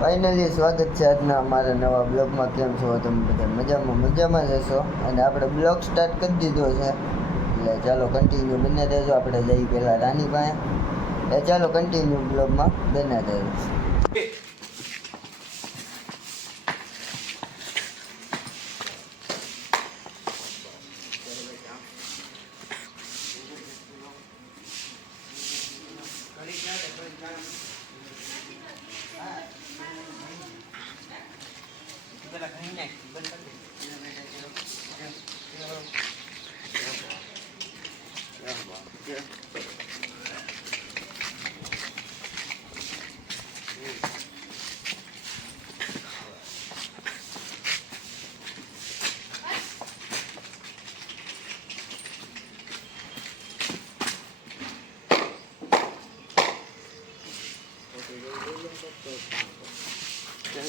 Finally સ્વાગત છે આજના અમારા નવા બ્લોગમાં. કેમ છો તમે બધા? મજામાં મજામાં જ અને આપણે બ્લોગ સ્ટાર્ટ કરી દીધો છે. એટલે ચાલો કન્ટિન્યુ બને રહેજો. આપણે જઈ પહેલાં રાની પાસે એટલે ચાલો કન્ટિન્યુ બ્લોગમાં, બને રહેજો.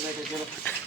આગળ કહો કે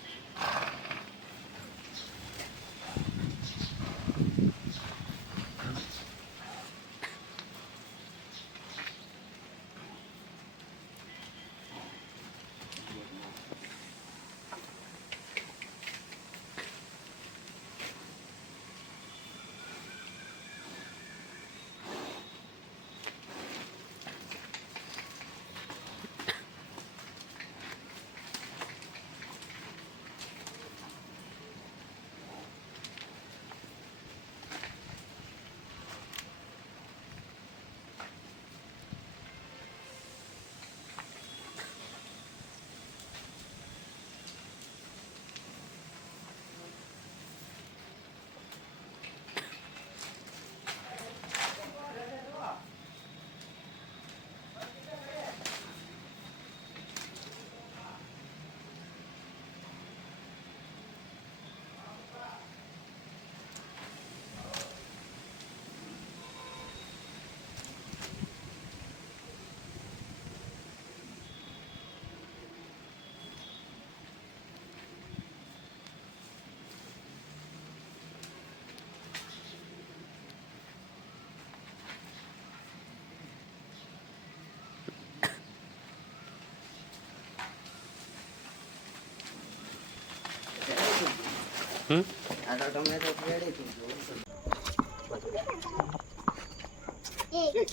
થઈ ગયો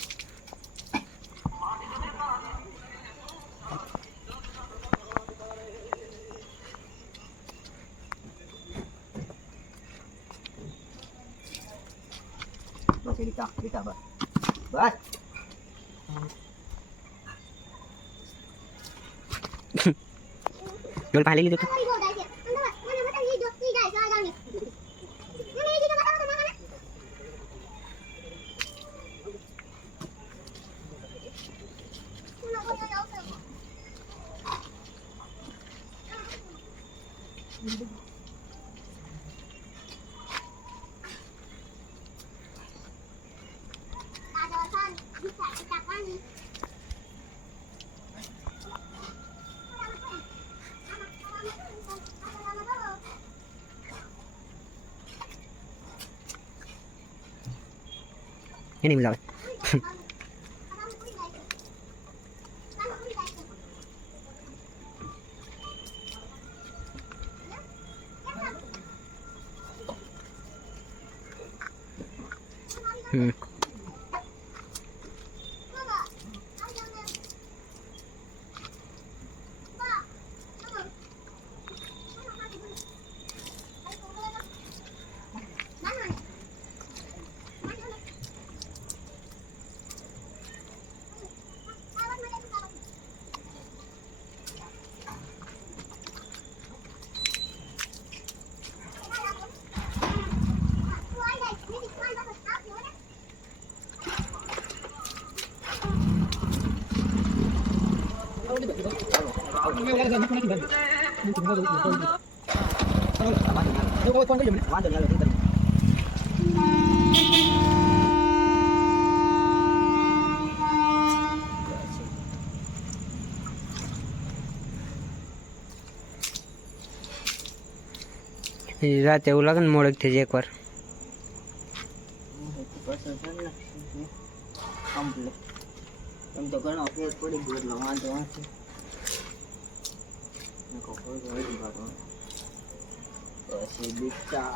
બસ લીટા લીટા બસ બસ ડોલ પાલી લીધું તો એની મિલાવે રાતે એવું લાગે ને મોડેક થઈ જાય એકવાર. એમ તો ઘણો ફેર પડી ગયો એટલે વાંધો નથી નકો કોઈ કોઈ બાબો પછી બીટા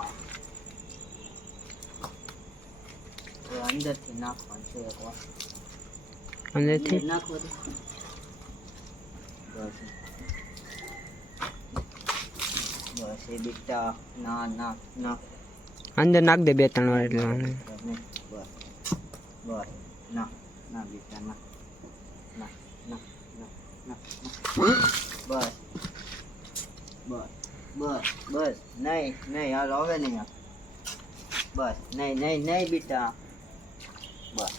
અંદરથી નાખવાનું છે એકવાર અંદરથી? નાખો બસ. બસ એ બીટા ના ના ના. અંદર નાખ દે બે ત્રણ વાર એટલે. બસ બસ. ના ના બીટા ના ના ના ના. બસ. બસ. બસ બસ નહીં નહીં હાલો હવે નહીં હાલ. બસ નહીં નહીં નહીં બીટા બસ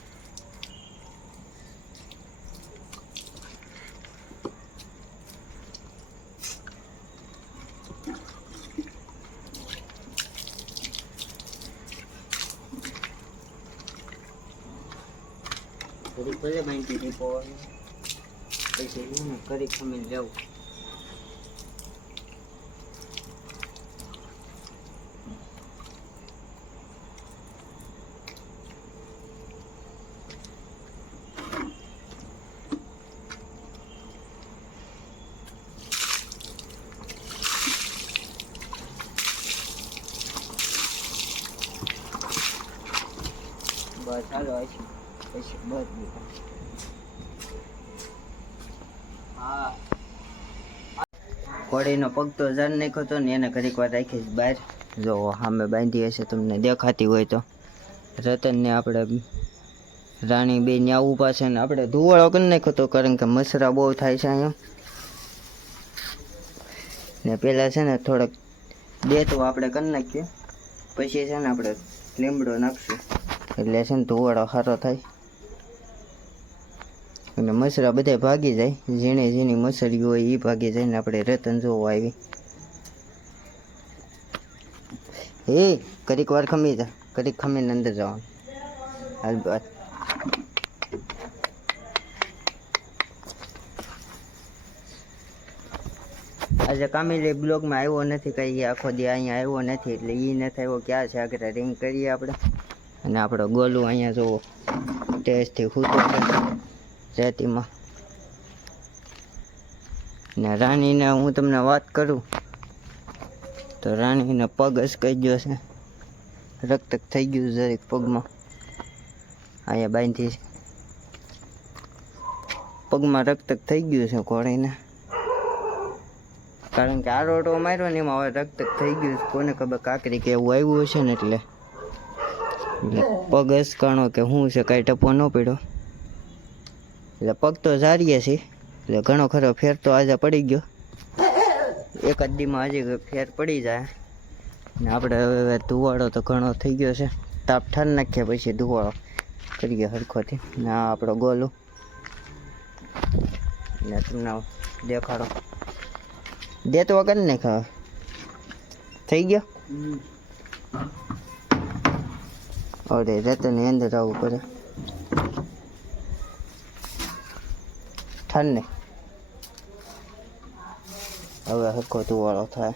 થોડીક ભલે બાંધી હતી પવન પછી હું ને કરી ખમીને જવું બસ, હાલો હશે પછી બસ હા. ઘોડીનો પગ તો જાણ નાખ્યો હતો ને એને ઘડીક વાર રાખીશ બહાર. જો સામે બાંધી હશે તમને દેખાતી હોય તો. રતનને આપણે રાણી બે ને આવું પાસે ને આપણે ધુવાળો કરી નાખ્યો હતો કારણ કે મસરા બહુ થાય છે અહીંયા. ને પેલા છે ને થોડોક દેતો આપણે કરી નાખીએ. પછી છે ને આપણે લીમડો નાખશું. એટલે છે ને ધુવાળો સારો થાય. અને મસરા બધા ભાગી જાય. જેણે જેની મસરી હોય એ ભાગી જાય ને આપણે રતન જોવા આવી. એ કરીક વાર ખમી જા. કરીક ખમીને અંદર જવાનું. હાલ આજે કામિલે બ્લોગમાં આવ્યો નથી કઈ. આખો દી અહીંયા આવ્યો નથી એટલે એ નથી આવ્યો. ક્યાં છે? આગળ રિંગ કરીએ આપણે. અને આપણો ગોલું અહીંયા જોવો ટેસ્ટથી ખૂતો છે. રેતીમાં. ને રાણીને હું તમને વાત કરું, તો રાણીને પગ અસકાઈ ગયો છે. રક્તક થઈ ગયું દરેક પગમાં. અહીંયા બાંધી પગમાં રક્તક થઈ ગયું છે ઘોડીને. કારણ કે આરોટો માર્યો ને એમાં હવે રક્તક થઈ ગયું છે. કોને ખબર કાકરી કે એવું આવ્યું હશે ને એટલે. પગ અસકાણો કે શું છે, કાંઈ ટપો ન પડ્યો. એટલે પગ તો ઝારીએ છે, એટલે ઘણો ખરો ફેર તો આજે પડી ગયો. એક જ દીમાં હજી ફેર પડી જાય. ને આપણે હવે ધુવાડો તો ઘણો થઈ ગયો છે. તાપ ઠાર નાખીએ પછી ધુવાડો કરીએ હરખોથી ને આ આપણો ગોલું. ને તમને દેખાડો. દેતો વગર ને ખાવ. થઈ ગયો? અરે રતનની અંદર આવવું પડે ઠંડ હવે હરખો તુવાળો થાય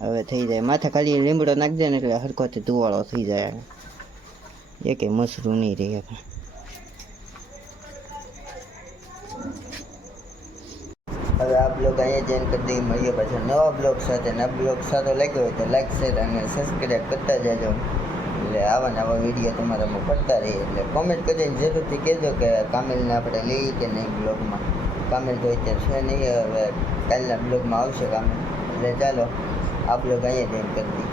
હવે થઈ જાય માથે ખાલી લીમડો નાખી દે ને એટલે હરખોથી તુવાળો થઈ જાય એકે મસરું નહીં રહે હવે કરી દઈએ મળીએ પાછા નવા બ્લોગ સાથે, નવા બ્લોગ સારો લાગ્યો હોય તો લાઈક શેર અને સબસ્ક્રાઈબ કરતા જજો. એટલે આવા નવા વીડિયો તમારામાં પડતા રહીએ એટલે કોમેન્ટ કરીને જરૂરથી કહેજો કે કામિલને આપણે લઈએ કે નહીં બ્લોગમાં. કામિલ તો અત્યારે છે નહીં, હવે કાલના બ્લોગમાં આવશે કામિલ. એટલે ચાલો, આ બ્લોગ અહીંયા જોઈન કરી દઈએ.